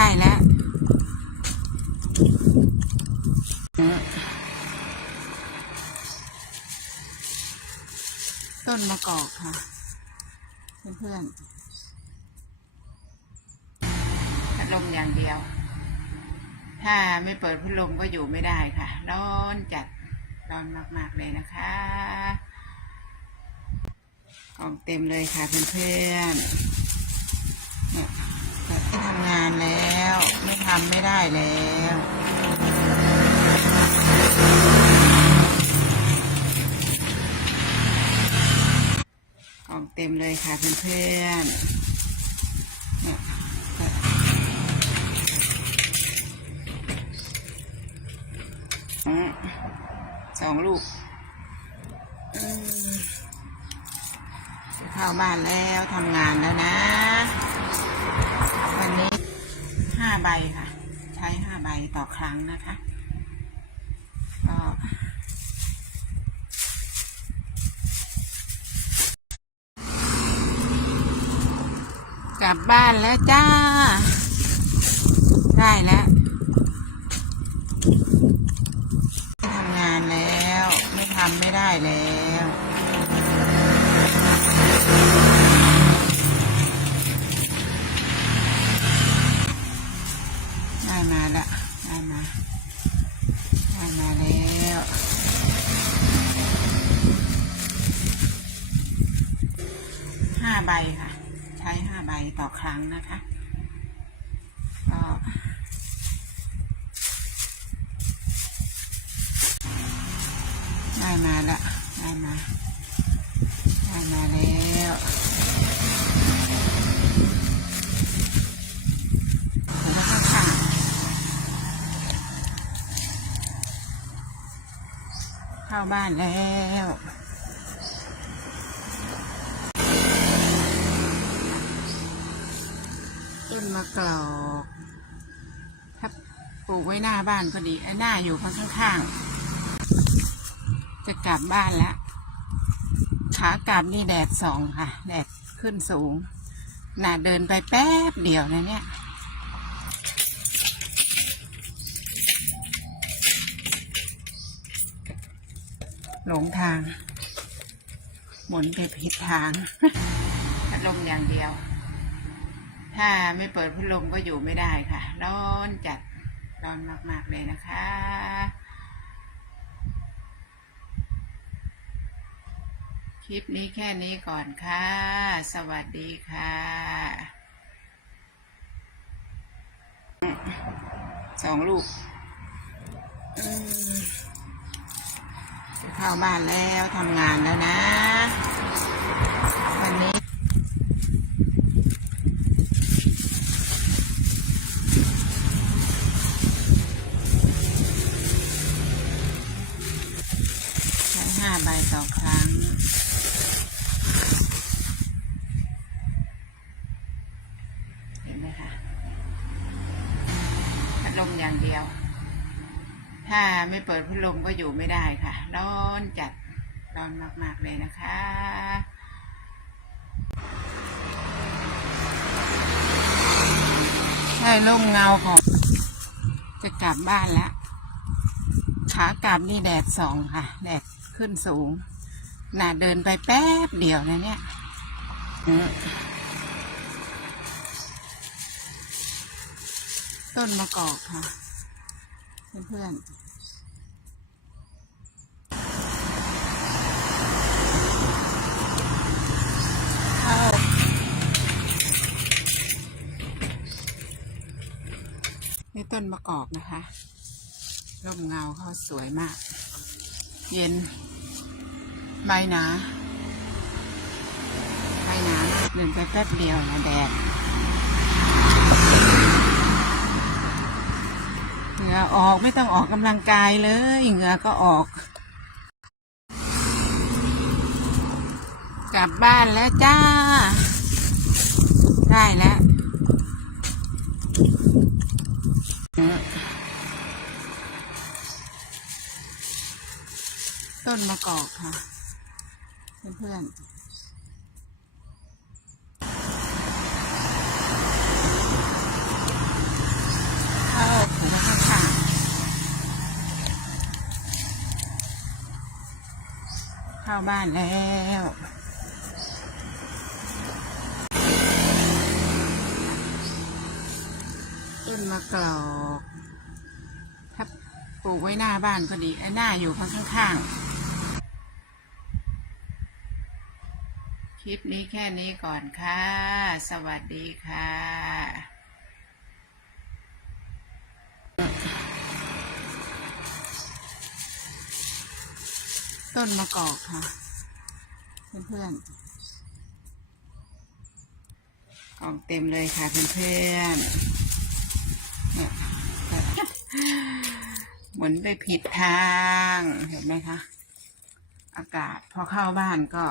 ได้แล้วต้นมะกอกค่ะ เพื่อนๆพัดลมอย่างเดียว ถ้าไม่เปิดพัดลมก็อยู่ไม่ได้ค่ะ ร้อนจัดร้อนมากๆเลยนะคะกล่องเต็มเลยค่ะเพื่อนๆ ทำงานแล้ว ไม่ทำไม่ได้แล้วกล่องเต็มเลยค่ะเพื่อนๆเนี่ยอืมสองลูกจะเข้าบ้านแล้วทำงานแล้วนะ ค่ะ ใช้ห้าใบต่อครั้งนะคะก็กลับบ้านแล้วจ้า ได้แล้วทำงานแล้ว ไม่ทำไม่ได้แล้ว ได้มาละได้มา ได้มาแล้วห้า ใบค่ะ ใช้ห้าใบต่อครั้งนะคะก็ได้มาละได้มาได้มาแล้วเข้าบ้านแล้ว ต้นมะกอกถ้าปลูกไว้หน้าบ้านก็ดีไอ้หน้าอยู่ข้างๆ จะกลับบ้านแล้วขากลับนี่แดดส่องค่ะ แดดขึ้นสูงน่าเดินไปแป๊บเดียวนะเนี่ยหลงทาง หมุนไปผิดทางลมอย่างเดียว ถ้าไม่เปิดพัดลมก็อยู่ไม่ได้ค่ะ ร้อนจัด ร้อนมากๆเลยนะคะ คลิปนี้แค่นี้ก่อนค่ะ สวัสดีค่ะ สองลูกจะเข้าบ้านแล้วทำงานแล้วนะ วันนี้ ใบต่อครั้ง เห็นไหมคะพัดลมอย่างเดียว ถ้าไม่เปิดพัดลมก็อยู่ไม่ได้ค่ะ ร้อนจัด ร้อนมาก ๆ เลยนะคะใช่ร่มเงาของ จะกลับบ้านแล้วขากลับนี่แดดสองค่ะ แดด ขึ้นสูงน่าเดินไปแป๊บเดียวนะเนี่ยอืมต้นมะกอกค่ะ เพื่อนๆนี่ต้นมะกอกนะคะ ร่มเงาเขาสวยมาก เย็น ใบหนาใบหนาเดินไปแป๊บเดียวนะแดดเหงื่อออกไม่ต้องออกกำลังกายเลยเหงื่อก็ออก กลับบ้านแล้วจ้า ได้แล้วต้นมะกอกค่ะ เพื่อนๆข้าวถุงข้าวสารข้าวบ้านแล้วต้นมะกรอกถ้าปลูกไว้หน้าบ้านก็ดีไอ้หน้าอยู่ข้างๆ คลิปนี้แค่นี้ก่อนค่ะ สวัสดีค่ะต้นมะกอกค่ะ เพื่อนๆกล่องเต็มเลยค่ะเพื่อนๆเนี่ยหมุนไปผิดทาง เห็นไหมคะ อากาศพอเข้าบ้านก็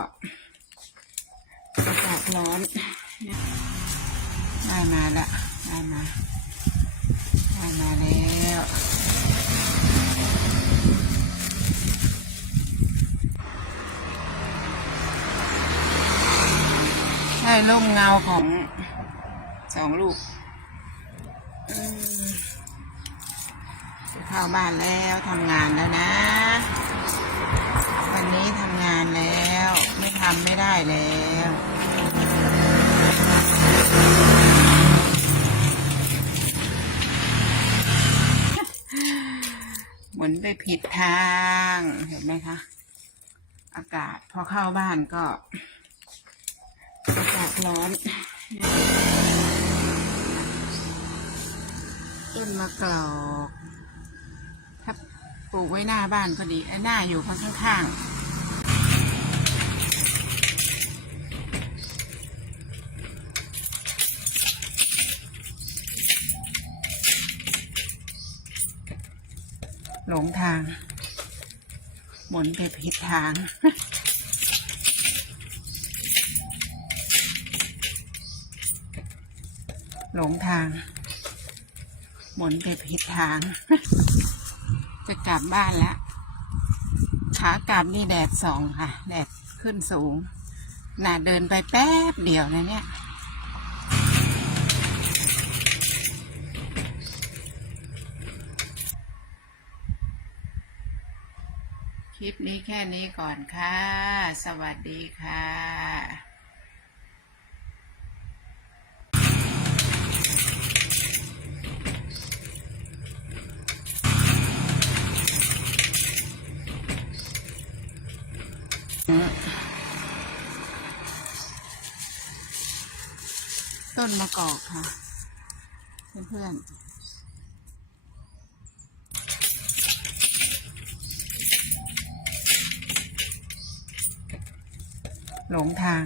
อากาศร้อนได้มาละได้มาได้มาแล้วใช่ร่มเงาของสองลูกจะเข้าบ้านแล้วทำงานแล้วนะ นี้ทำงานแล้ว ไม่ทำไม่ได้แล้วหมุนไปผิดทางเห็นไหมคะ อากาศพอเข้าบ้านก็ อากาศร้อน ต้นมะกรอกถ้าปลูกไว้หน้าบ้านก็ดีไอหน้าอยู่ข้างข้างๆ หลงทาง หมุนไปผิดทาง หลงทาง หมุนไปผิดทาง จะกลับบ้านแล้วขากลับนี่แดดส่องค่ะ แดดขึ้นสูงน่าเดินไปแป๊บเดียวนะเนี่ย คลิปนี้แค่นี้ก่อนค่ะ สวัสดีค่ะต้นมะกอกค่ะ เพื่อนๆ หลงทาง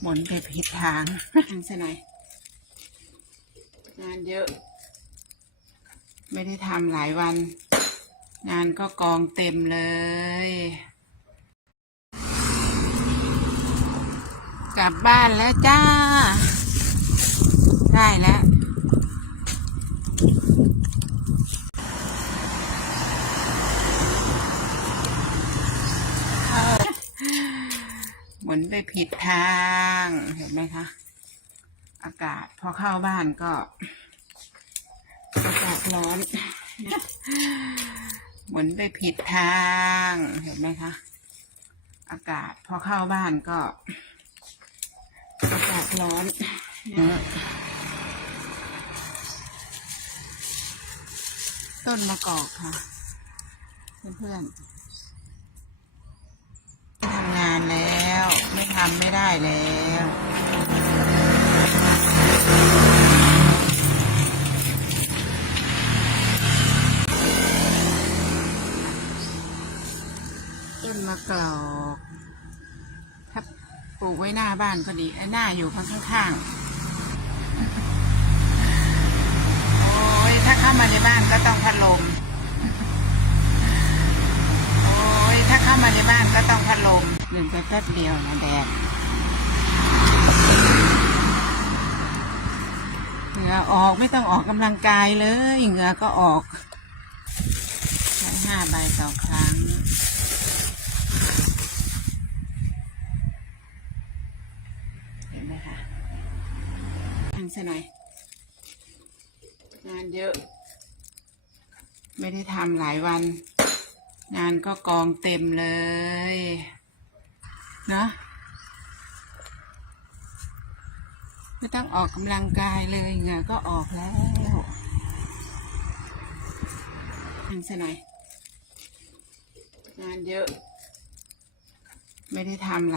หมุนไปผิดทางทางเสไหนงานเยอะ ไม่ได้ทำหลายวัน งานก็กองเต็มเลย กลับบ้านแล้วจ้า ได้แล้ว หมุน ไปผิดทางเห็นไหมคะ อากาศพอเข้าบ้านก็ อากาศร้อนหมุนไปผิดทางเห็นไหมคะอากาศพอเข้าบ้านก็อากาศร้อนต้นมะกอกค่ะ เพื่อนๆทำงานแล้ว ไม่ทำไม่ได้แล้วต้นมะกรอกถ้าปลูกไว้หน้าบ้านก็ดีไอ้หน้าอยู่ข้างข้างโอ้ยถ้าเข้ามาในบ้านก็ต้องพัดลม โอ้ย ถ้าเข้ามาในบ้านก็ต้องพัดลมลืมไปแป๊บเดียวนะแดดเหงื่อออกไม่ต้องออกกำลังกายเลยเหงื่อก็ออกใช้ห้าใบต่อครั้งเห็นไหมคะทางเสยหน่อยงานเยอะ ไม่ได้ทำหลายวัน งานก็กองเต็มเลยเนะไม่ต้องออกกำลังกายเลยเหงื่อก็ออกแล้วทางสนอยงานเยอะ ไม่ได้ทำ